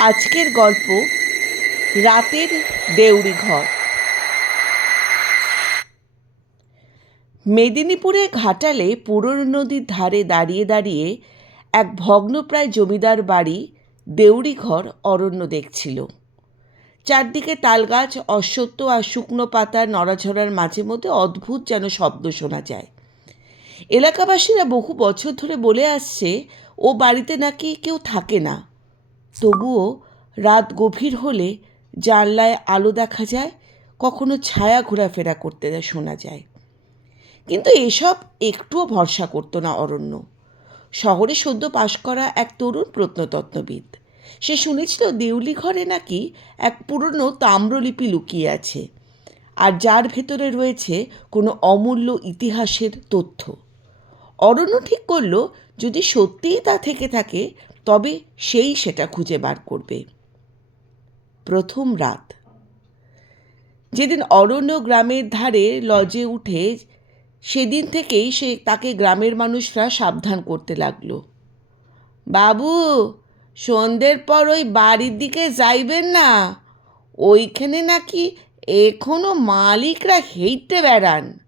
আজকের গল্প রাতের দেউড়ি ঘর। মেদিনীপুরে ঘাটালে পুরনো নদীর ধারে দাঁড়িয়ে দাঁড়িয়ে এক ভগ্নপ্রায় জমিদার বাড়ি দেউড়ি ঘর অরণ্য দেখছিল। চারদিকে তালগাছ, অশ্বত্থ আর শুকনো পাতার নড়াঝড়ার মাঝে মধ্যে অদ্ভুত যেন শব্দ শোনা যায়। এলাকাবাসীরা বহু বছর ধরে বলে আসছে ও বাড়িতে নাকি কেউ থাকে না। তবুও রাত গভীর হলে জানলায় আলো দেখা যায়, কখনো ছায়া ঘোরাফেরা করতে শোনা যায়। কিন্তু এসব একটুও ভরসা করতো না অরণ্য। শহরে সদ্য পাশ করা এক তরুণ প্রত্নতত্ত্ববিদ, সে শুনেছিল দেউলি ঘরে নাকি এক পুরনো তাম্রলিপি লুকিয়ে আছে, আর যার ভেতরে রয়েছে কোনো অমূল্য ইতিহাসের তথ্য। অরণ্য ঠিক করল, যদি সত্যিই তা থেকে থাকে তবে সেই সেটা খুঁজে বার করবে। প্রথম রাত। যেদিন অরণ্য গ্রামের ধারে লজে উঠে, সেদিন থেকেই তাকে গ্রামের মানুষরা সাবধান করতে লাগলো। বাবু, সন্ধ্যের পর ওই বাড়ির দিকে যাইবেন না, ওইখানে নাকি এখনো মালিকরা হেঁটে বেড়ান।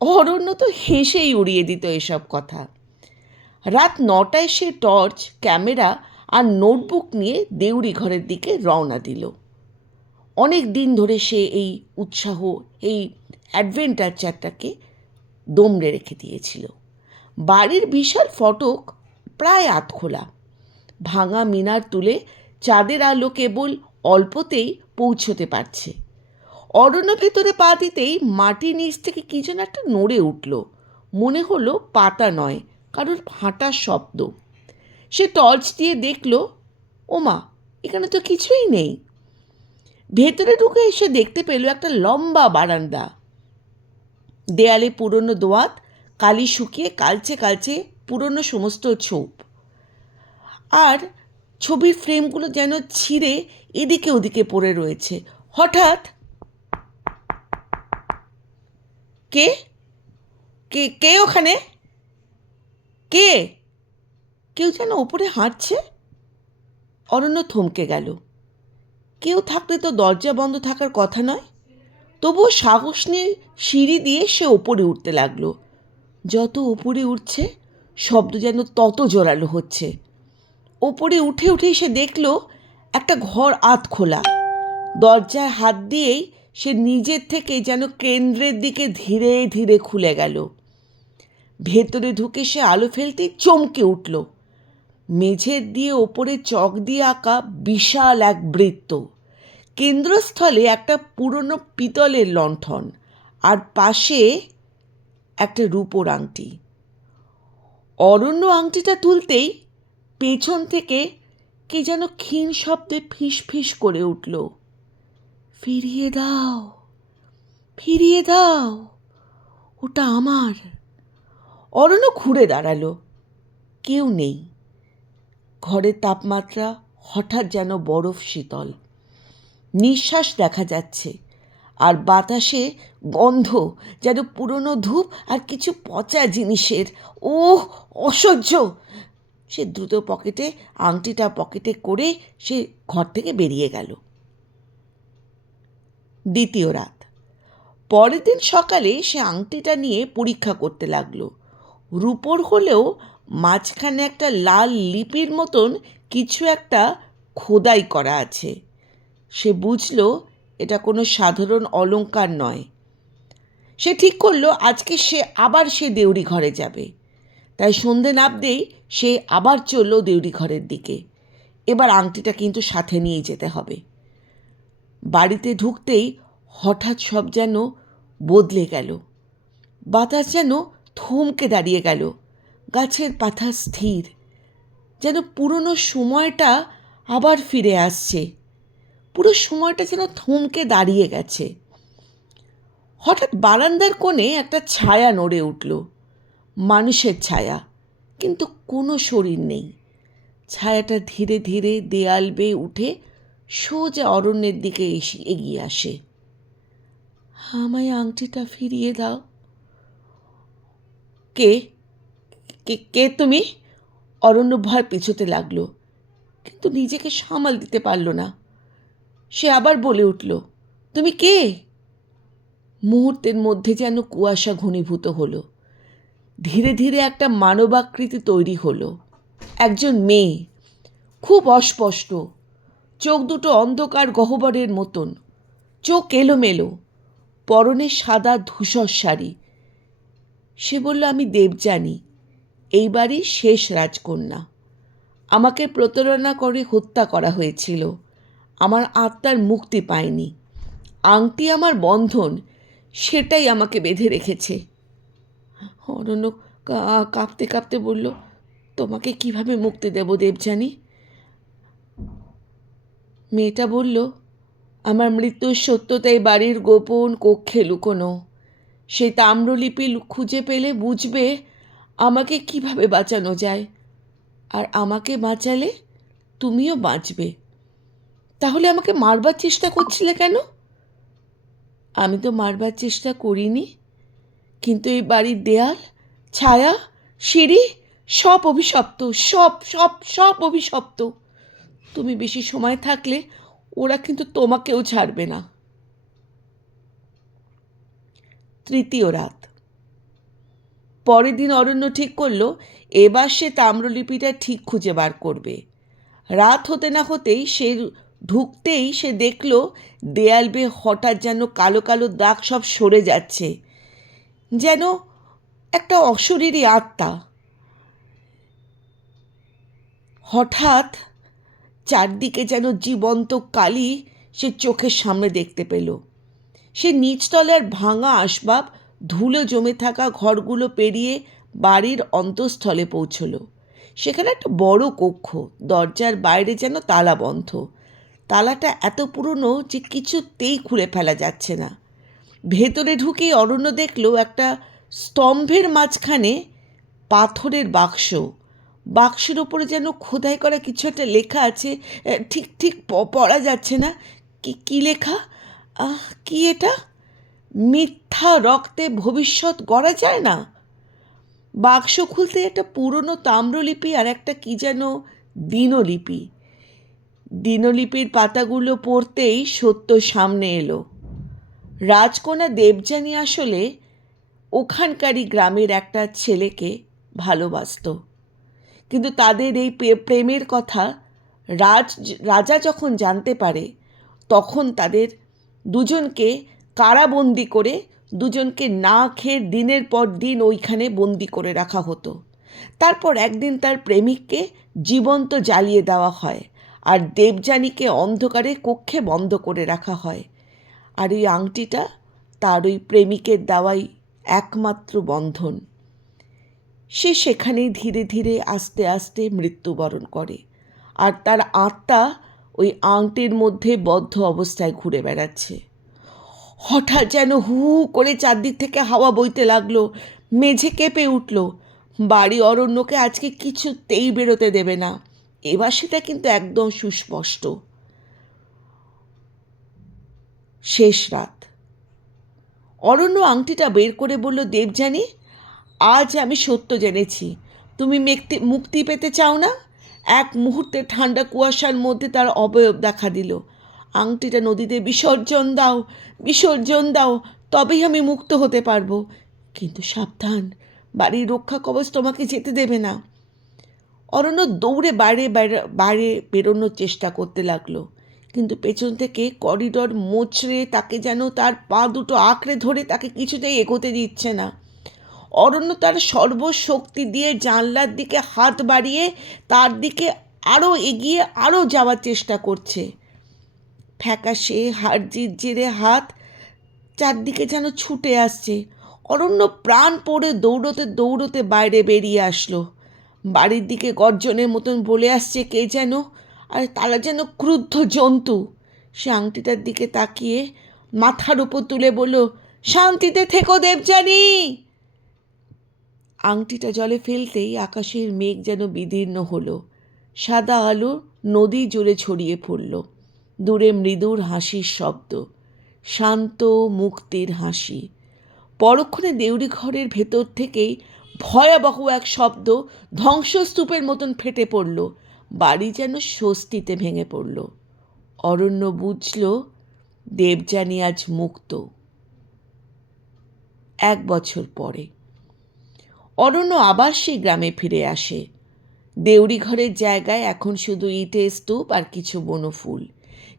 অরণ্য তো হেসেই উড়িয়ে দিত এসব কথা। রাত 9টায় সে টর্চ, ক্যামেরা আর নোটবুক নিয়ে দেউড়ি ঘরের দিকে রওনা দিল। অনেক দিন ধরে সে এই উৎসাহ, এই অ্যাডভেঞ্চারটাকে দমড়ে রেখে দিয়েছিল। বাড়ির বিশাল ফটক প্রায় আধখোলা, ভাঙা মিনার তুলে চাঁদের আলো কেবল অল্পতেই পৌঁছতে পারছে। অরণ্য ভেতরে পা দিতেই মাটির নিচ থেকে কি যেন একটা নড়ে উঠল। মনে হলো পাতা নয়, কারোর হাঁটার শব্দ। সে টর্চ দিয়ে দেখল, ওমা, এখানে তো কিছুই নেই। ভেতরে ঢুকে এসে দেখতে পেল একটা লম্বা বারান্দা। দেয়ালে পুরনো দোয়াত, কালি শুকিয়ে কালচে কালচে পুরনো সমস্ত ছোপ, আর ছবির ফ্রেমগুলো যেন ছিঁড়ে এদিকে ওদিকে পড়ে রয়েছে। হঠাৎ, কে কে কে ওখানে? কে? কেউ যেন ওপরে হাঁটছে। অরণ্য থমকে গেল। কেউ থাকলে তো দরজা বন্ধ থাকার কথা নয়। তবুও সাহস নিয়ে সিঁড়ি দিয়ে সে ওপরে উঠতে লাগলো। যত ওপরে উঠছে শব্দ যেন তত জোরালো হচ্ছে। ওপরে উঠে উঠেই সে দেখল একটা ঘর আধখোলা। দরজায় হাত দিয়েই সে নিজের থেকে যেন কেন্দ্রের দিকে ধীরে ধীরে খুলে গেল। ভেতরে ঢুকে সে আলো ফেলতেই চমকে উঠল। মেঝের দিয়ে ওপরে চক দিয়ে আঁকা বিশাল এক বৃত্ত, কেন্দ্রস্থলে একটা পুরনো পিতলের লণ্ঠন, আর পাশে একটা রূপোর আংটি। অরণ্য আংটিটা তুলতেই পেছন থেকে কে যেন ক্ষীণ শব্দে ফিস ফিস করে উঠল, ফিরিয়ে দাও, ফিরিয়ে দাও, ওটা আমার। অরণ্য ঘুরে দাঁড়ালো। কেউ নেই। ঘরের তাপমাত্রা হঠাৎ যেন বরফ শীতল। নিঃশ্বাস দেখা যাচ্ছে, আর বাতাসে গন্ধ যেন পুরনো ধূপ আর কিছু পচা জিনিসের। ওহ, অসহ্য! সে দ্রুত আংটিটা পকেটে করে সে ঘর থেকে বেরিয়ে গেল। দ্বিতীয় রাত। পরের দিন সকালে সে আংটিটা নিয়ে পরীক্ষা করতে লাগলো। রূপোর হলেও মাঝখানে একটা লাল লিপির মতন কিছু একটা খোদাই করা আছে। সে বুঝল এটা কোনো সাধারণ অলংকার নয়। সে ঠিক করলো আজকে সে দেউড়ি ঘরে যাবে। তাই সন্ধে নামতেই সে আবার চলল দেউড়ি ঘরের দিকে। এবার আংটিটা কিন্তু সাথে নিয়ে যেতে হবে। বাড়িতে ঢুকতেই হঠাৎ সব যেন বদলে গেল। বাতাস যেন থমকে দাঁড়িয়ে গেল। গাছের পাতা স্থির, যেন পুরনো সময়টা আবার ফিরে আসছে। পুরো সময়টা যেন থমকে দাঁড়িয়ে গেছে। হঠাৎ বারান্দার কোণে একটা ছায়া নড়ে উঠল, মানুষের ছায়া, কিন্তু কোনো শরীর নেই। ছায়াটা ধীরে ধীরে দেয়াল বেয়ে উঠে সোজা অরণ্যের দিকে এগিয়ে আসে। আমায় আংটিটা ফিরিয়ে দাও। কে কে কে তুমি? অরণ্য ভয় পেছোতে লাগলো। কিন্তু নিজেকে সামাল দিতে পারল না। সে আবার বলে উঠল, তুমি কে? মুহূর্তের মধ্যে যেন কুয়াশা ঘনীভূত হলো। ধীরে ধীরে একটা মানবাকৃতি তৈরি হলো। একজন মেয়ে, খুব অস্পষ্ট, চোখ দুটো অন্ধকার গহ্বরের মতন, চোখ এলোমেলো, পরনে সাদা ধূসর শাড়ি। সে বলল, আমি দেবযানী, এই বাড়ির শেষ রাজকন্যা। আমাকে প্রতারণা করে হত্যা করা হয়েছিল। আমার আত্মার মুক্তি পায়নি। আংটি আমার বন্ধন, সেটাই আমাকে বেঁধে রেখেছে। অরণ্য কাঁপতে কাঁপতে বলল, তোমাকে কিভাবে মুক্তি দেব দেবযানী? মেয়েটা বলল, আমার মৃত্যুর সত্যতাই বাড়ির গোপন কক্ষে লুকোনো। সেই তাম্রলিপি খুঁজে পেলে বুঝবে আমাকে কিভাবে বাঁচানো যায়। আর আমাকে বাঁচালে তুমিও বাঁচবে। তাহলে আমাকে মারবার চেষ্টা করছিলে কেন? আমি তো মারবার চেষ্টা করিনি, কিন্তু এই বাড়ির দেয়াল, ছায়া, সিঁড়ি সব অভিশপ্ত, সব সব সব অভিশপ্ত। তুমি বেশি সময় থাকলে ওরা কিন্তু তোমাকেও ছাড়বে না। তৃতীয় রাত। পরের দিন অরণ্য ঠিক করল এবার সে তাম্রলিপিটা ঠিক খুঁজে বার করবে। রাত হতে না হতেই ঢুকতেই সে দেখল দেয়াল বেয়ে হঠাৎ যেন কালো কালো দাগ সব সরে যাচ্ছে, যেন একটা অশরীরী আত্মা। হঠাৎ চারদিকে যেন জীবন্ত কালি সে চোখের সামনে দেখতে পেল। সে নিচতলার ভাঙা আসবাব, ধুলো জমে থাকা ঘরগুলো পেরিয়ে বাড়ির অন্তঃস্থলে পৌঁছল। সেখানে একটা বড় কক্ষ, দরজার বাইরে যেন তালা বন্ধ। তালাটা এত পুরনো যে কিছুতেই খুলে ফেলা যাচ্ছে না। ভেতরে ঢুকেই অরণ্য দেখল একটা স্তম্ভের মাঝখানে পাথরের বাক্স। বাক্সের ওপরে যেন খোদাই করা কিছু একটা লেখা আছে। ঠিক ঠিক পড়া যাচ্ছে না। কি লেখা? কি এটা? মিথ্যা রক্তে ভবিষ্যৎ গড়া যায় না। বাক্স খুলতে একটা পুরনো তাম্রলিপি আর একটা কি যেন দিনলিপি। দিনলিপির পাতাগুলো পড়তেই সত্য সামনে এলো। রাজকন্যা দেবযানী আসলে ওখানকারই গ্রামের একটা ছেলেকে ভালোবাসত। কিন্তু তাদের এই প্রেমের কথা রাজা যখন জানতে পারে, তখন তাদের দুজনকে কারাবন্দি করে, দুজনকে না খেয়ে দিনের পর দিন ওইখানে বন্দি করে রাখা হতো। তারপর একদিন তার প্রেমিককে জীবন্ত জ্বালিয়ে দেওয়া হয়, আর দেবযানীকে অন্ধকারে কক্ষে বন্ধ করে রাখা হয়। আর ওই আংটিটা তার ওই প্রেমিকের দেওয়াই একমাত্র বন্ধন। সে সেখানেই ধীরে ধীরে আস্তে আস্তে মৃত্যুবরণ করে, আর তার আত্মা ওই আংটির মধ্যে বদ্ধ অবস্থায় ঘুরে বেড়াচ্ছে। হঠাৎ যেন হু হু করে চারদিক থেকে হাওয়া বইতে লাগলো, মেঝে কেঁপে উঠল। বাড়ি অরণ্যকে আজকে কিছুতেই বেরোতে দেবে না। এবার সেটা কিন্তু একদম সুস্পষ্ট। শেষ রাত। অরণ্য আংটিটা বের করে বলল, দেবযানী, আজ আমি সত্য জেনেছি। তুমি মুক্তি পেতে চাও না? এক মুহূর্তে ঠান্ডা কুয়াশার মধ্যে তার অবয়ব দেখা দিল। আংটিটা নদীতে বিসর্জন দাও, বিসর্জন দাও, তবেই আমি মুক্ত হতে পারবো। কিন্তু সাবধান, বাড়ির রক্ষা কবচ তোমাকে যেতে দেবে না। অরণ্য দৌড়ে বাইরে বেরোনোর চেষ্টা করতে লাগলো, কিন্তু পেছন থেকে করিডর মোচড়ে তাকে যেন তার পা দুটো আঁকড়ে ধরে তাকে কিছুতেই এগোতে দিচ্ছে না। অরণ্য তার সর্বশক্তি দিয়ে জানলার দিকে হাত বাড়িয়ে তার দিকে আরও এগিয়ে আরও যাওয়ার চেষ্টা করছে। ফ্যাকাশে হাড়জিরজিরে হাত চারদিকে যেন ছুটে আসছে। অরণ্য প্রাণ পড়ে দৌড়তে দৌড়তে বাইরে বেরিয়ে আসলো। বাড়ির দিকে গর্জনের মতন বলে আসছে কে যেন, আর তারা যেন ক্রুদ্ধ জন্তু। সে আংটিটার দিকে তাকিয়ে মাথার উপর তুলে বলল, শান্তিতে থেকো দেবযানী। আংটিটা জলে ফেলতেই আকাশের মেঘ যেন বিদীর্ণ হলো। সাদা আলো নদী জুড়ে ছড়িয়ে পড়ল। দূরে মৃদুর হাসির শব্দ, শান্ত মুক্তির হাসি। পরক্ষণে দেউড়ি ঘরের ভেতর থেকেই ভয়াবহ এক শব্দ ধ্বংসস্তূপের মতন ফেটে পড়ল। বাড়ি যেন স্বস্তিতে ভেঙে পড়ল। অরণ্য বুঝল দেবযানী আজ মুক্ত। 1 বছর পরে অরণ্য আবার সেই গ্রামে ফিরে আসে। দেউড়ি ঘরের জায়গায় এখন শুধু ইটের স্তূপ আর কিছু বনফুল,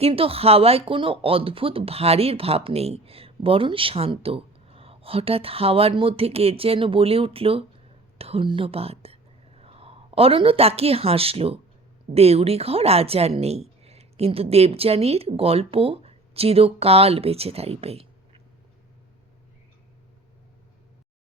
কিন্তু হাওয়ায় কোনো অদ্ভুত ভারীর ভাব নেই, বরং শান্ত। হঠাৎ হাওয়ার মধ্যে কে যেন বলে উঠল, ধন্যবাদ। অরণ্য তাকিয়ে হাসল। দেউড়ি ঘর আজ আর নেই, কিন্তু দেবযানীর গল্প চিরকাল বেঁচে থাকবে।